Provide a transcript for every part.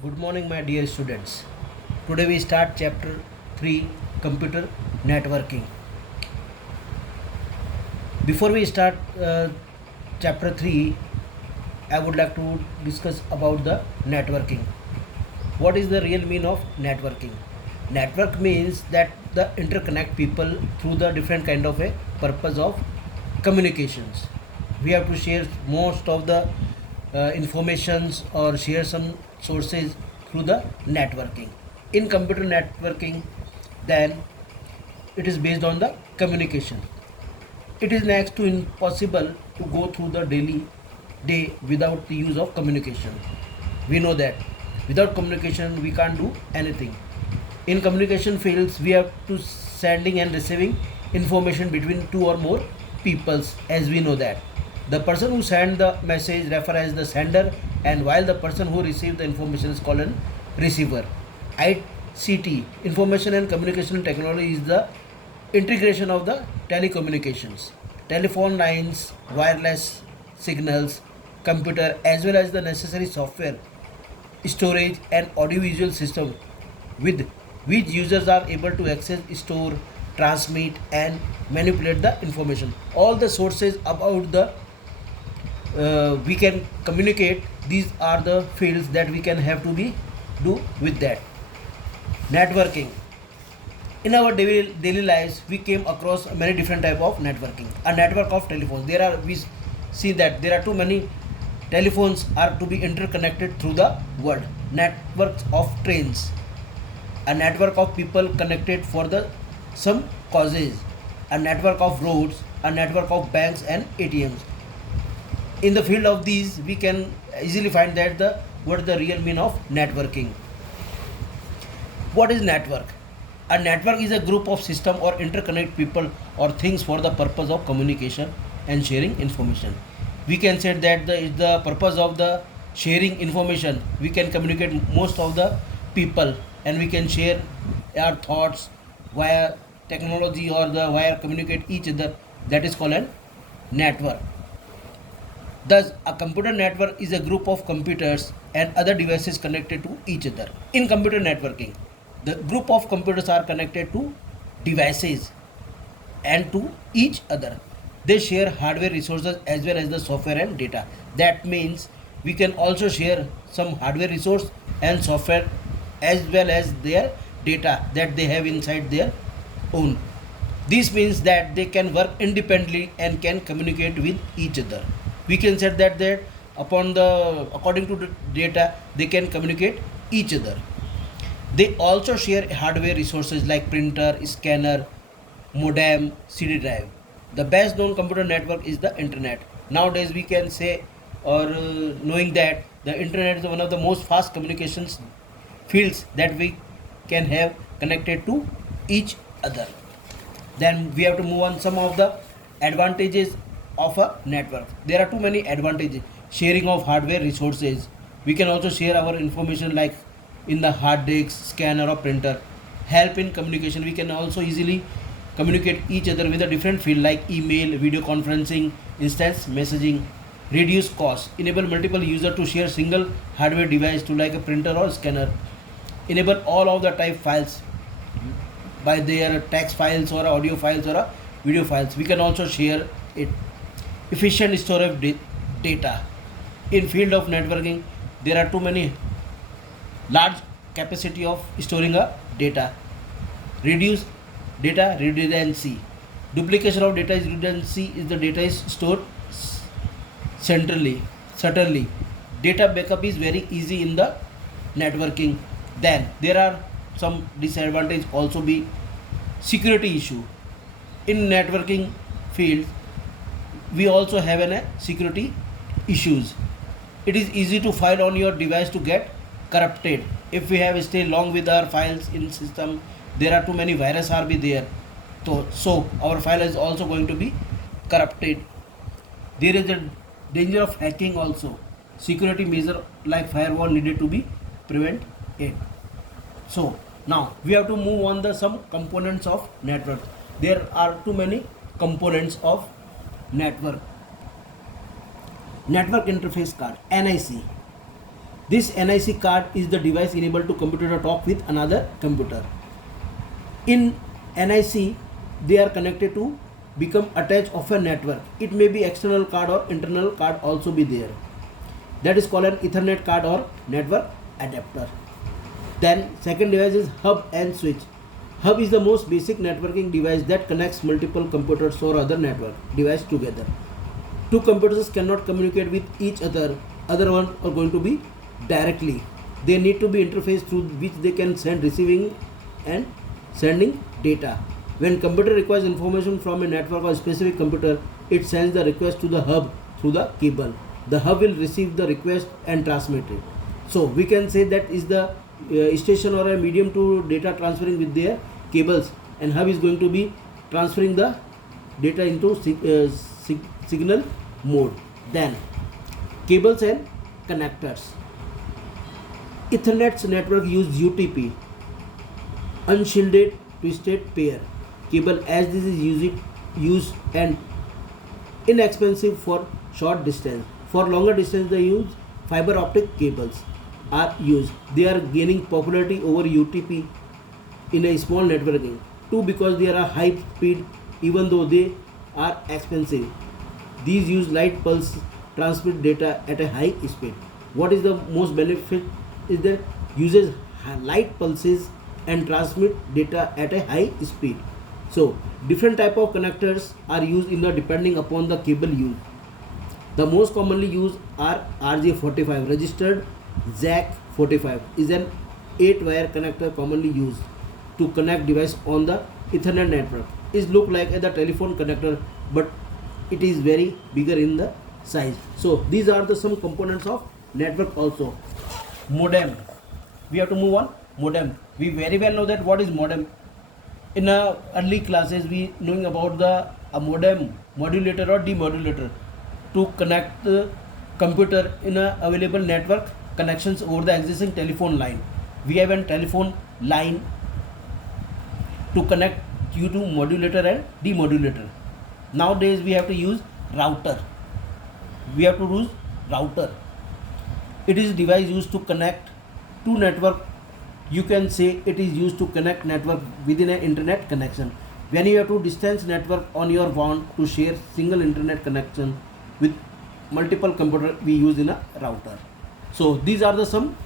Good morning, my dear students. Today we start chapter 3 Computer Networking. Before we start chapter 3, I would like to discuss about the networking. What is the real meaning of networking? Network means that the interconnect people through the different kind of a purpose of communications. We have to share most of the informations or share some sources through the networking. In computer networking, then it is based on the communication. It is next to impossible to go through the daily day without the use of communication. We know that without communication we can't do anything. In communication fields we have to sending and receiving information between two or more peoples, as we know that the person who send the message refer as the sender, and while the person who received the information is called an receiver. ICT, information and communication technology, is the integration of the telecommunications, telephone lines, wireless signals, computer, as well as the necessary software, storage, and audiovisual system with which users are able to access, store, transmit, and manipulate the information. All the sources about the we can communicate. These are the fields that we can have to be do with that. Networking. In our daily lives we came across many different type of networking. A network of telephones, there are, we see that there are too many telephones are to be interconnected through the world. Networks of trains, a network of people connected for the some causes, a network of roads, a network of banks and ATMs. In the field of these we can easily find that the what is the real meaning of networking. What is network? A network is a group of system or interconnect people or things for the purpose of communication and sharing information. We can say that the purpose of the sharing information. We can communicate most of the people, and we can share our thoughts via technology or the via communicate each other. That is called a network. Thus, a computer network is a group of computers and other devices connected to each other. In computer networking, the group of computers are connected to devices and to each other. They share hardware resources as well as the software and data. That means we can also share some hardware resource and software as well as their data that they have inside their own. This means that they can work independently and can communicate with each other. We can say that upon the according to the data they can communicate each other. They also share hardware resources like printer, scanner, modem, CD drive. The best known computer network is the internet. Nowadays we can say or knowing that the internet is one of the most fast communications fields that we can have connected to each other. Then we have to move on some of the advantages of a network. There are too many advantages. Sharing of hardware resources. We can also share our information like in the hard disk, scanner or printer. Help in communication. We can also easily communicate each other with a different field like email, video conferencing, instance messaging. Reduce cost. Enable multiple users to share single hardware device to like a printer or scanner. Enable all of the type files by their text files or audio files or video files. We can also share it. Efficient storage of data. In field of networking there are too many large capacity of storing a data. Reduce data redundancy. Duplication of data is redundancy is the data is stored centrally. Certainly data backup is very easy in the networking. Then there are some disadvantage also be security issue. In networking field we also have a security issues. It is easy to file on your device to get corrupted. If we have stay long with our files in system, there are too many virus are be there, so our file is also going to be corrupted. There is a danger of hacking also. Security measure like firewall needed to be prevent it. So now we have to move on the some components of network. There are too many components of network. Network interface card, NIC. This NIC card is the device enabled to computer to talk with another computer. In NIC, they are connected to become attached of a network. It may be external card or internal card also be there. That is called an Ethernet card or network adapter. Then second device is hub and switch. Hub is the most basic networking device that connects multiple computers or other network device together. Two computers cannot communicate with each other one are going to be directly. They need to be interface through which they can send receiving and sending data. When computer requires information from a network or specific computer, it sends the request to the hub through the cable. The hub will receive the request and transmit it. So we can say that is the station or a medium to data transferring with their cables, and hub is going to be transferring the data into signal mode. Then cables and connectors. Ethernet's network use UTP, unshielded twisted pair cable, as this is used and inexpensive for short distance. For longer distance, they use fiber optic cables are used. They are gaining popularity over UTP in a small networking. Two, because they are high speed even though they are expensive. These use light pulse transmit data at a high speed. What is the most benefit is that uses light pulses and transmit data at a high speed. So different type of connectors are used in the depending upon the cable used. The most commonly used are RJ45 registered ZAC45 is an 8-wire connector commonly used to connect device on the Ethernet network. It look like the telephone connector, but it is very bigger in the size. So these are the some components of network also. Modem. We have to move on. Modem. We very well know that what is modem. In early classes we knowing about the modem, modulator or demodulator to connect the computer in a available network connections over the existing telephone line. We have a telephone line to connect you to modulator and demodulator. Nowadays we have to use router. We have to use router. It is a device used to connect two network. You can say it is used to connect network within an internet connection. When you have to distance network on your want to share single internet connection with multiple computer, we use in a router. So these are the some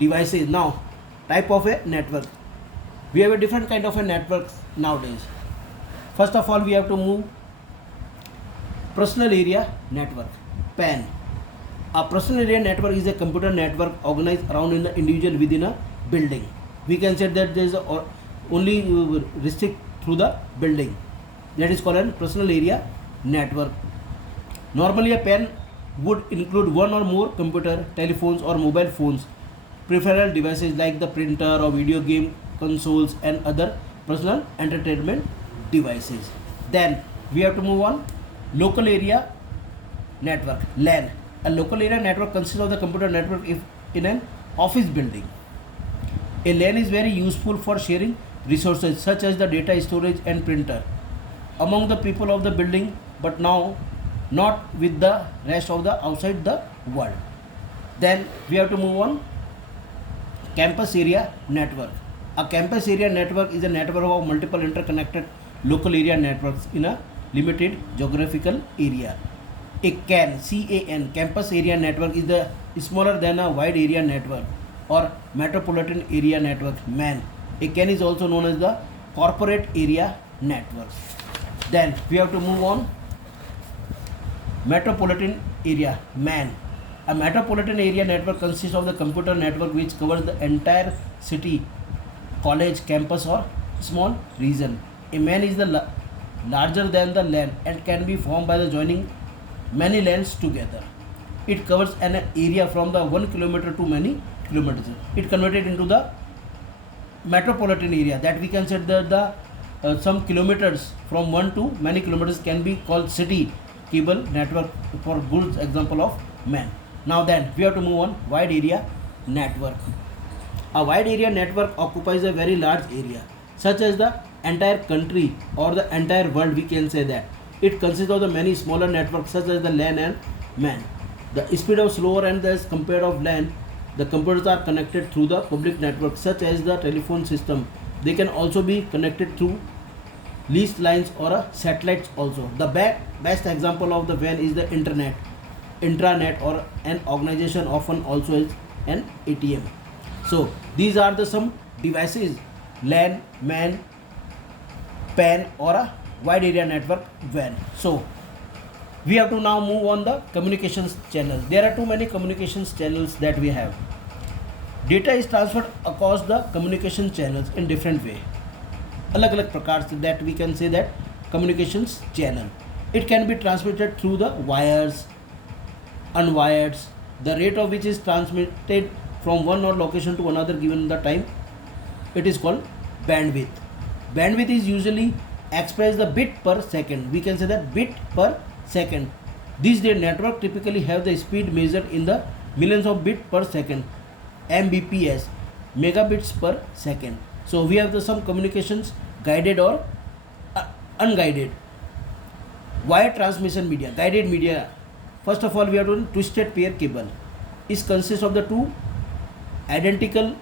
devices. Now type of a network. We have a different kind of a network nowadays. First of all, we have to move personal area network, PAN. A personal area network is a computer network organized around in the individual within a building. We can say that there is only restrict through the building. That is called a personal area network. Normally a PAN would include one or more computer, telephones or mobile phones, peripheral devices like the printer or video game consoles and other personal entertainment devices. Then we have to move on. Local area network, LAN. A local area network consists of the computer network if in an office building. A LAN is very useful for sharing resources such as the data storage and printer among the people of the building, but now not with the rest of the outside the world. Then we have to move on. Campus area network. A campus area network is a network of multiple interconnected local area networks in a limited geographical area. A CAN, campus area network, is the smaller than a wide area network or metropolitan area network, MAN. A CAN is also known as the corporate area network. Then we have to move on. Metropolitan area, MAN. A metropolitan area network consists of the computer network which covers the entire city, college, campus or small region. A MAN is the larger than the LAN and can be formed by the joining many LANs together. It covers an area from the 1 kilometer to many kilometers. It converted into the metropolitan area, that we can say that the some kilometers from 1 to many kilometers can be called city cable network for good example of MAN. Now then we have to move on. Wide area network. A wide area network occupies a very large area such as the entire country or the entire world, we can say that. It consists of the many smaller networks such as the LAN and MAN. The speed of slower and as compared of LAN The computers are connected through the public network such as the telephone system. They can also be connected through leased lines or satellites also. The best example of the WAN is the internet, intranet, or an organization often also is an ATM. So these are the some devices: LAN, MAN, PAN, or a wide area network WAN. So we have to now move on the communications channels. There are too many communications channels that we have. Data is transferred across the communication channels in different way. अलग अलग प्रकार से that we can say that communications channel. It can be transmitted through the wires, unwired. The rate of which is transmitted from one or location to another given the time, it is called bandwidth. Bandwidth is usually expressed the bit per second. We can say that bit per second. These days network typically have the speed measured in the millions of bit per second, Mbps, megabits per second. So we have the some communications guided or unguided. Wire transmission media, guided media. First of all, we have to twisted pair cable. It consists of the two identical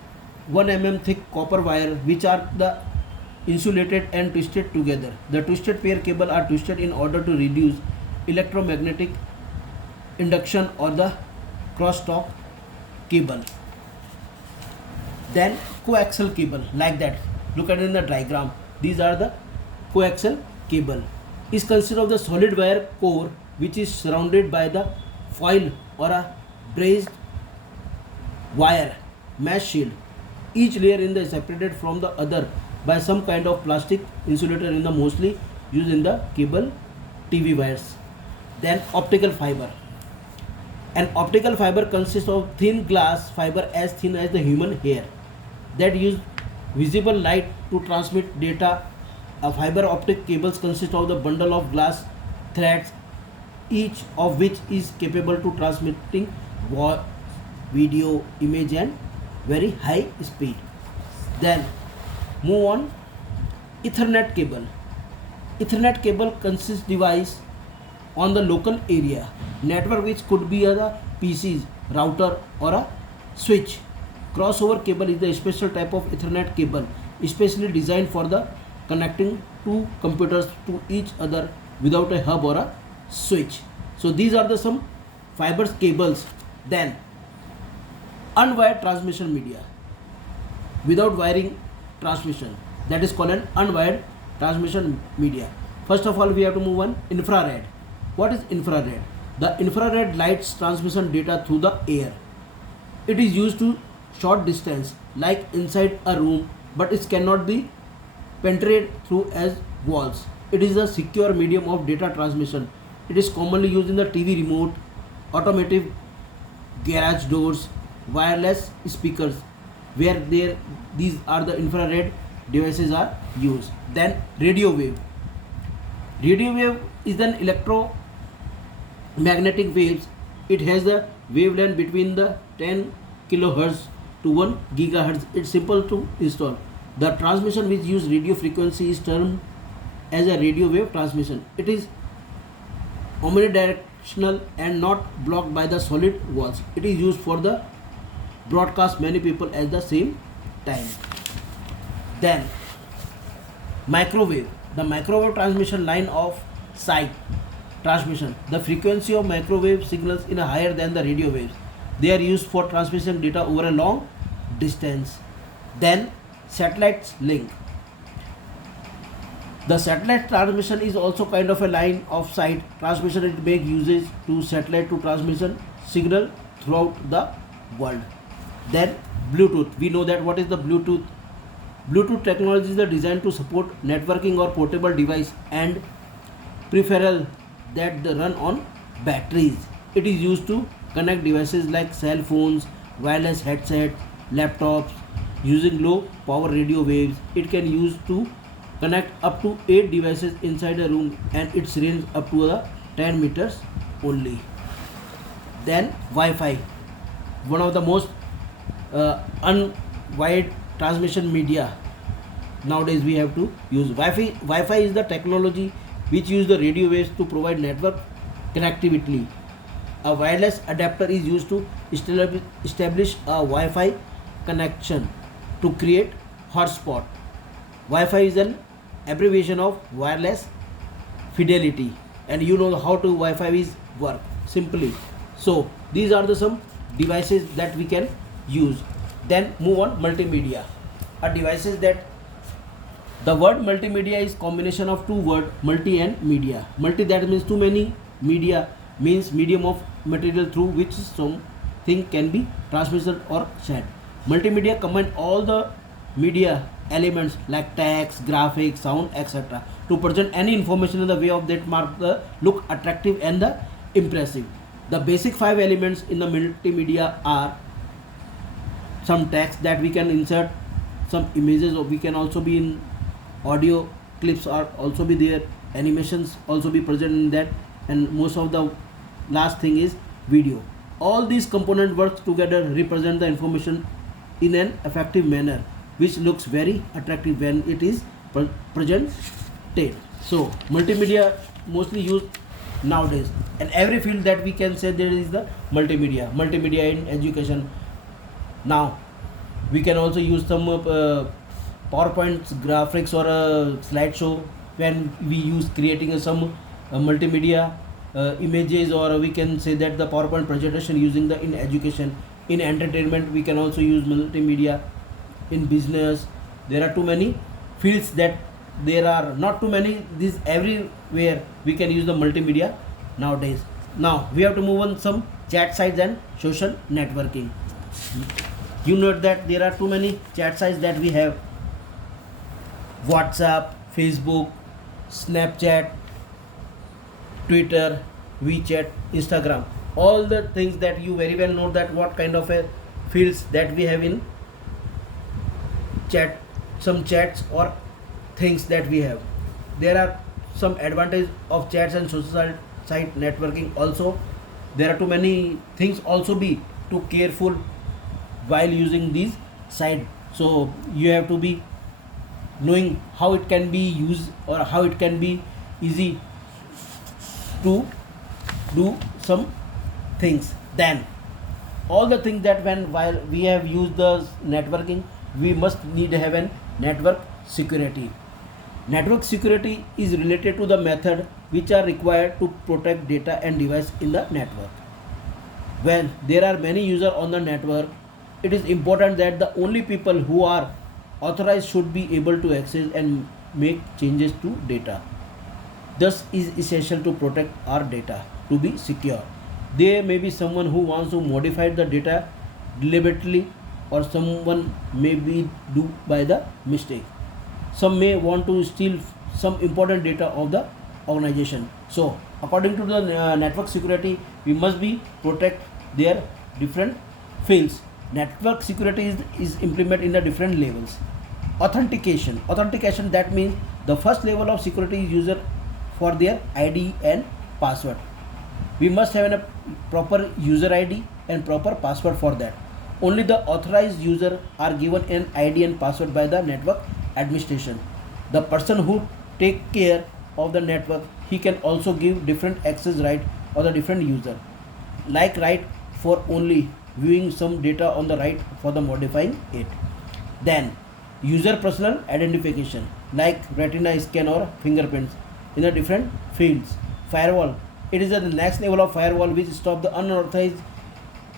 1 mm thick copper wire which are the insulated and twisted together. The twisted pair cable are twisted in order to reduce electromagnetic induction or the crosstalk cable. Then coaxial cable, like that. Look at it in the diagram. These are the coaxial cable. It consists of the solid wire core which is surrounded by the foil or a brazed wire mesh shield. Each layer is separated from the other by some kind of plastic insulator in the mostly used in the cable TV wires. Then optical fiber. An optical fiber consists of thin glass fiber as thin as the human hair that use visible light to transmit data. A fiber optic cables consist of the bundle of glass threads, each of which is capable to transmitting video, image and very high speed. Then move on. Ethernet cable. Ethernet cable consists device on the local area network which could be a PCs, router or a switch. Crossover cable is the special type of Ethernet cable especially designed for the connecting two computers to each other without a hub or a switch. So these are the some fibers cables. Then unwired transmission media, without wiring transmission, that is called an unwired transmission media. First of all, we have to move on infrared. What is infrared? The infrared lights transmission data through the air. It is used to short distance like inside a room, but it cannot be penetrated through as walls. It is a secure medium of data transmission. It is commonly used in the TV remote, automotive garage doors, wireless speakers, where these are the infrared devices are used. Then radio wave. Radio wave is an electromagnetic waves. It has the wavelength between the 10 kilohertz to 1 gigahertz. It's simple to install. The transmission which use radio frequency is termed as a radio wave transmission. It is omnidirectional and not blocked by the solid walls. It is used for the broadcast many people at the same time. Then microwave. The microwave transmission line of sight transmission. The frequency of microwave signals is higher than the radio waves. They are used for transmission data over a long distance. Then satellite link. The satellite transmission is also kind of a line of sight transmission. It makes usage to satellite to transmission signal throughout the world. Then Bluetooth. We know that what is the Bluetooth. Bluetooth technology is designed to support networking or portable device and peripheral that run on batteries. It is used to connect devices like cell phones, wireless headsets, laptops using low power radio waves. It can use to connect up to 8 devices inside a room and its range up to 10 meters only. Then Wi-Fi, one of the most unwired transmission media. Nowadays we have to use Wi-Fi. Wi-Fi is the technology which use the radio waves to provide network connectivity. A wireless adapter is used to establish a Wi-Fi connection to create hotspot. Wi-Fi is an abbreviation of wireless fidelity, and you know how to Wi-Fi is work simply. So these are the some devices that we can use. Then move on multimedia. A devices that the word multimedia is combination of two word multi and media. Multi, that means too many. Media means medium of material through which something can be transmitted or shared. Multimedia combine all the media elements like text, graphics, sound, etc. to present any information in the way of that mark the look attractive and the impressive. The basic five elements in the multimedia are some text that we can insert, some images, or we can also be in audio clips are also be there, animations also be present in that, and most of the last thing is video. All these components work together represent the information in an effective manner which looks very attractive when it is presented. So multimedia mostly used nowadays, and every field that we can say there is the multimedia in education. Now we can also use some PowerPoint graphics or a slideshow when we use creating some multimedia images, or we can say that the PowerPoint presentation using the in education. In entertainment we can also use multimedia. In business there are too many fields that there are not too many, this everywhere we can use the multimedia nowadays. Now we have to move on some chat sites and social networking. You note that there are too many chat sites that we have: WhatsApp, Facebook, Snapchat, Twitter, WeChat, Instagram. All the things that you very well know that what kind of a fields that we have in chat, some chats or things that we have. There are some advantage of chats and social site networking also. There are too many things also be too careful while using these site. So you have to be knowing how it can be used or how it can be easy to do some things. Then all the things that when while we have used the networking, we must need to have a network security. Network security is related to the method which are required to protect data and device in the network. When there are many users on the network, it is important that the only people who are authorized should be able to access and make changes to data. Thus is essential to protect our data to be secure. There may be someone who wants to modify the data deliberately, or someone may be do by the mistake. Some may want to steal some important data of the organization. So according to the network security, we must be protect their different fields. Network security is implemented in the different levels. Authentication, that means the first level of security is user for their ID and password. We must have a proper user ID and proper password for that. Only the authorized user are given an ID and password by the network administration. The person who take care of the network, he can also give different access right or the different user, like right for only viewing some data on the right for the modifying it. Then user personal identification like retina scan or fingerprints in the different fields. Firewall, it is the next level of firewall which stop the unauthorized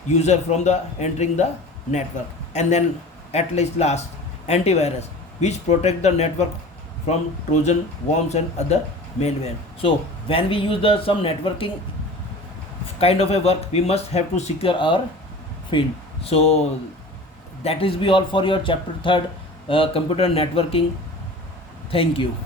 user from the entering the network. And then at least last, antivirus, which protect the network from trojan, worms and other malware. So when we use the some networking kind of a work, we must have to secure our field. So that is be all for your chapter 3rd, computer networking. Thank you.